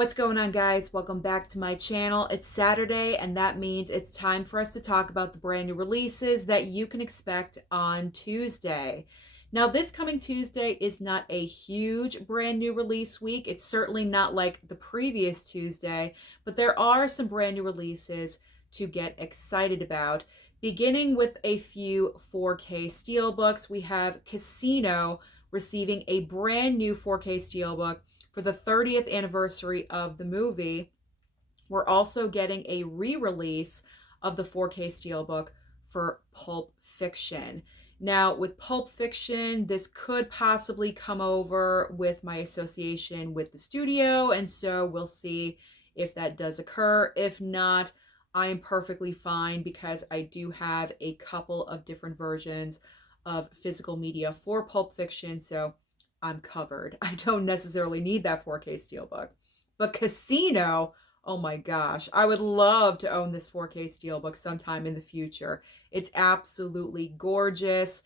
What's going on, guys? Welcome back to my channel. It's Saturday, and that means it's time for us to talk about the brand new releases that you can expect on Tuesday. Now, this coming Tuesday is not a huge brand new release week. It's certainly not like the previous Tuesday, but there are some brand new releases to get excited about. Beginning with a few 4K Steelbooks, we have Casino receiving a brand new 4K Steelbook for the 30th anniversary of the movie. We're also getting a re-release of the 4K Steelbook for Pulp Fiction. Now, with Pulp Fiction, this could possibly come over with my association with the studio, and so we'll see if that does occur. If not, I am perfectly fine because I do have a couple of different versions of physical media for Pulp Fiction, so I'm covered. I don't necessarily need that 4K Steelbook. But Casino, oh my gosh, I would love to own this 4K Steelbook sometime in the future. It's absolutely gorgeous.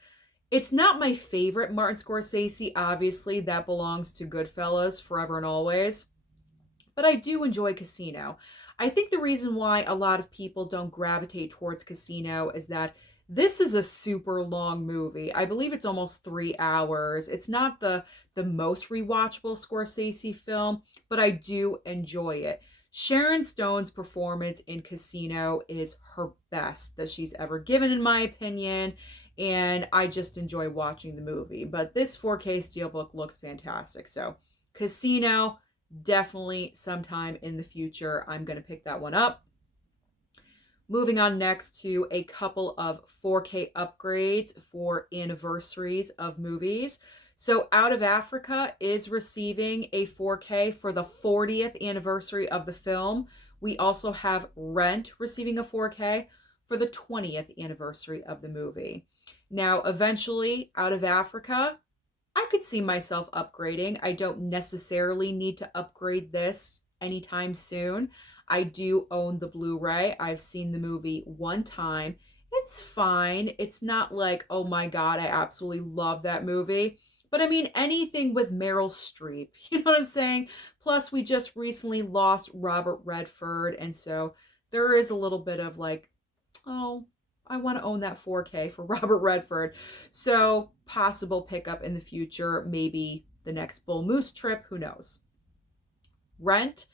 It's not my favorite Martin Scorsese, obviously. That belongs to Goodfellas forever and always. But I do enjoy Casino. I think the reason why a lot of people don't gravitate towards Casino is that this is a super long movie. I believe it's almost 3 hours. It's not the most rewatchable Scorsese film, but I do enjoy it. Sharon Stone's performance in Casino is her best that she's ever given, in my opinion, and I just enjoy watching the movie. But this 4K Steelbook looks fantastic. So Casino, definitely sometime in the future, I'm going to pick that one up. Moving on next to a couple of 4K upgrades for anniversaries of movies. So Out of Africa is receiving a 4K for the 40th anniversary of the film. We also have Rent receiving a 4K for the 20th anniversary of the movie. Now, eventually, Out of Africa, I could see myself upgrading. I don't necessarily need to upgrade this anytime soon. I do own the Blu-ray. I've seen the movie one time. It's fine. It's not like, oh my God, I absolutely love that movie. But I mean, anything with Meryl Streep, you know what I'm saying? Plus, we just recently lost Robert Redford, and so there is a little bit of like, oh, I want to own that 4K for Robert Redford. So, possible pickup in the future, maybe the next Bull Moose trip, who knows? Rent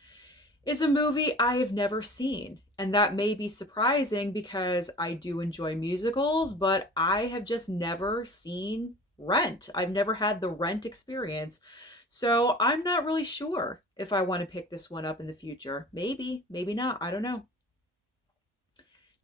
is a movie I have never seen. And that may be surprising because I do enjoy musicals, but I have just never seen Rent. I've never had the Rent experience. So I'm not really sure if I want to pick this one up in the future. Maybe, maybe not. I don't know.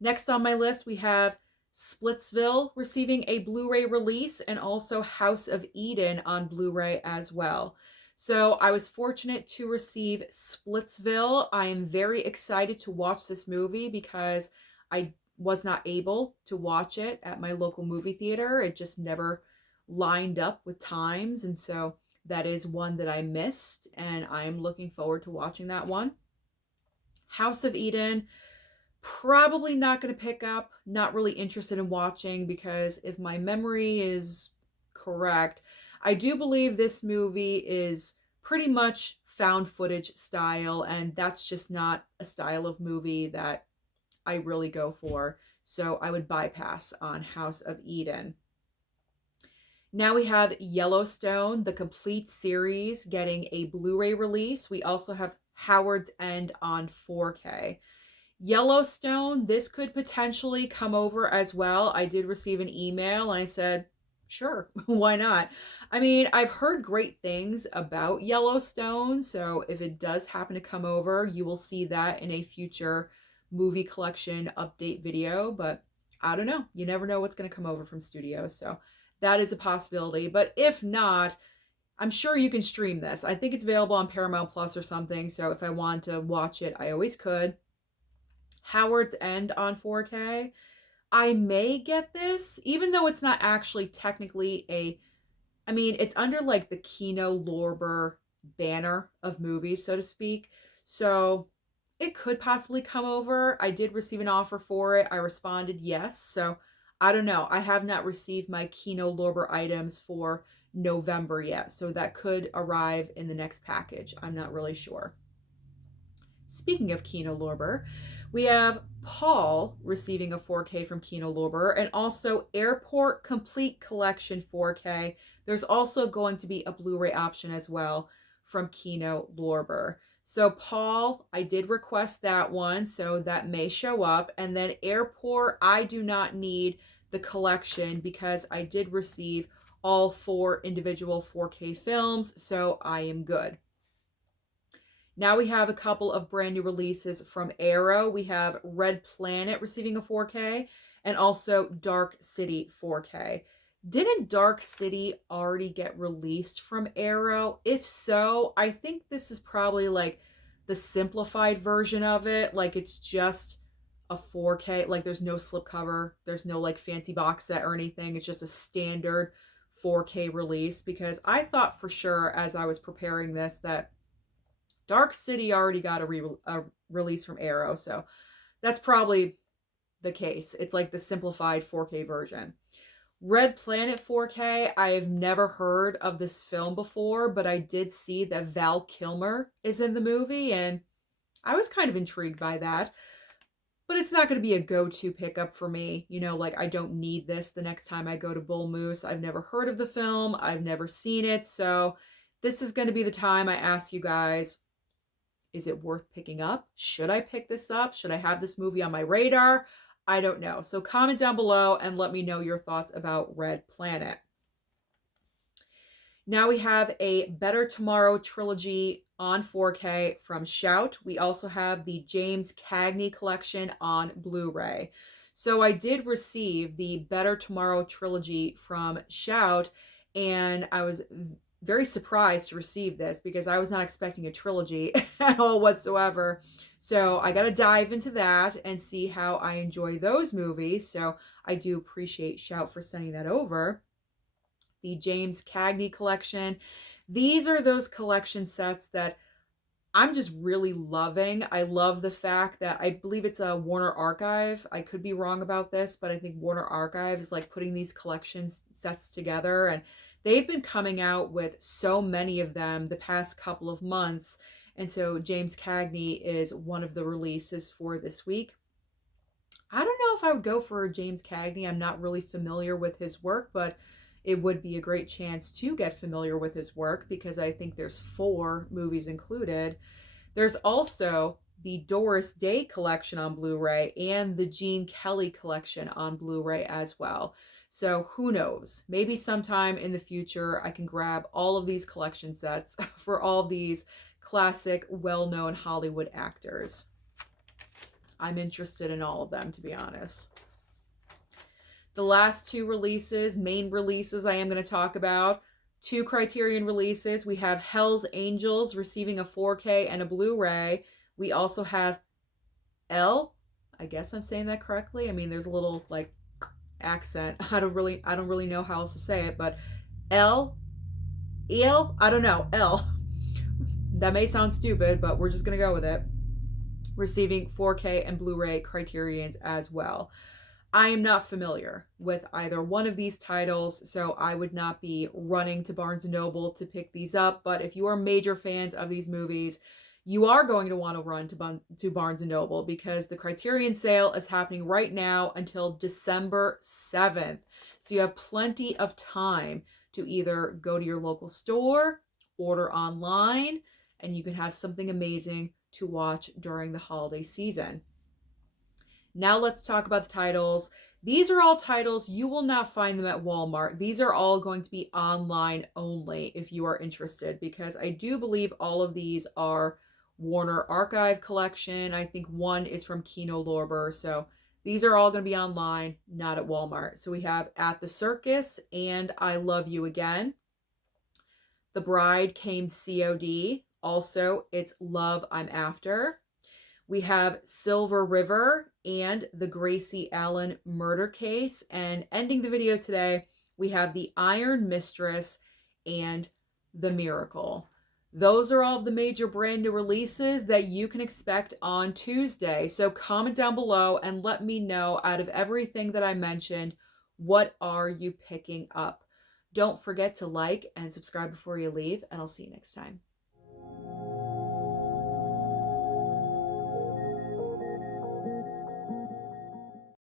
Next on my list, we have Splitsville receiving a Blu-ray release and also House of Eden on Blu-ray as well. So I was fortunate to receive Splitsville. I am very excited to watch this movie because I was not able to watch it at my local movie theater. It just never lined up with times. And so that is one that I missed, and I'm looking forward to watching that one. House of Eden, probably not going to pick up. Not really interested in watching because if my memory is correct, I do believe this movie is pretty much found footage style, and that's just not a style of movie that I really go for. So I would bypass on House of Eden. Now we have Yellowstone, the complete series, getting a Blu-ray release. We also have Howard's End on 4K. Yellowstone, this could potentially come over as well. I did receive an email and I said, sure, why not? I mean, I've heard great things about Yellowstone, so if it does happen to come over, you will see that in a future movie collection update video, but I don't know. You never know what's going to come over from studios, so that is a possibility. But if not, I'm sure you can stream this. I think it's available on Paramount Plus or something, so if I want to watch it, I always could. Howard's End on 4K. I may get this, even though it's not actually technically I mean, it's under like the Kino Lorber banner of movies, so to speak. So it could possibly come over. I did receive an offer for it. I responded yes. So I don't know. I have not received my Kino Lorber items for November yet. So that could arrive in the next package. I'm not really sure. Speaking of Kino Lorber, we have Paul receiving a 4K from Kino Lorber, and also Airport Complete Collection 4K. There's also going to be a Blu-ray option as well from Kino Lorber. So Paul, I did request that one, so that may show up. And then Airport, I do not need the collection because I did receive all 4 individual 4K films, so I am good. Now we have a couple of brand new releases from Arrow. We have Red Planet receiving a 4K and also Dark City 4K. Didn't Dark City already get released from Arrow? If so, I think this is probably like the simplified version of it. Like it's just a 4K. Like there's no slipcover. There's no like fancy box set or anything. It's just a standard 4K release, because I thought for sure as I was preparing this that Dark City already got a release from Arrow, so that's probably the case. It's like the simplified 4K version. Red Planet 4K, I have never heard of this film before, but I did see that Val Kilmer is in the movie, and I was kind of intrigued by that. But it's not going to be a go-to pickup for me. You know, like I don't need this the next time I go to Bull Moose. I've never heard of the film. I've never seen it, so this is going to be the time I ask you guys, is it worth picking up? Should I pick this up? Should I have this movie on my radar? I don't know. So comment down below and let me know your thoughts about Red Planet. Now we have a Better Tomorrow trilogy on 4K from Shout. We also have the James Cagney collection on Blu-ray. So I did receive the Better Tomorrow trilogy from Shout, and I was very surprised to receive this because I was not expecting a trilogy at all whatsoever. So I got to dive into that and see how I enjoy those movies. So I do appreciate Shout for sending that over. The James Cagney collection. These are those collection sets that I'm just really loving. I love the fact that I believe it's a Warner Archive. I could be wrong about this, but I think Warner Archive is like putting these collection sets together, and they've been coming out with so many of them the past couple of months. And so James Cagney is one of the releases for this week. I don't know if I would go for James Cagney. I'm not really familiar with his work, but it would be a great chance to get familiar with his work because I think there's 4 movies included. There's also the Doris Day Collection on Blu-ray and the Gene Kelly Collection on Blu-ray as well. So who knows? Maybe sometime in the future I can grab all of these collection sets for all these classic, well-known Hollywood actors. I'm interested in all of them, to be honest. The last 2 releases, main releases I am going to talk about, 2 Criterion releases. We have Hell's Angels receiving a 4K and a Blu-ray. We also have Elle. I guess I'm saying that correctly. I mean, there's a little like accent. I don't really know how else to say it, but Elle, I don't know, Elle. That may sound stupid, but we're just going to go with it. Receiving 4K and Blu-ray Criterions as well. I am not familiar with either one of these titles, so I would not be running to Barnes & Noble to pick these up, but if you are major fans of these movies, you are going to want to run to Barnes & Noble because the Criterion sale is happening right now until December 7th. So you have plenty of time to either go to your local store, order online, and you can have something amazing to watch during the holiday season. Now let's talk about the titles. These are all titles, you will not find them at Walmart. These are all going to be online only if you are interested, because I do believe all of these are Warner Archive collection. I think one is from Kino Lorber. So these are all going to be online, not at Walmart. So we have At the Circus and I Love You Again. The Bride Came C.O.D. Also, It's Love I'm After. We have Silver River and the Gracie Allen murder case. And ending the video today, we have the Iron Mistress and The Miracle. Those are all of the major brand new releases that you can expect on Tuesday. So comment down below and let me know, out of everything that I mentioned, what are you picking up? Don't forget to like and subscribe before you leave, and I'll see you next time.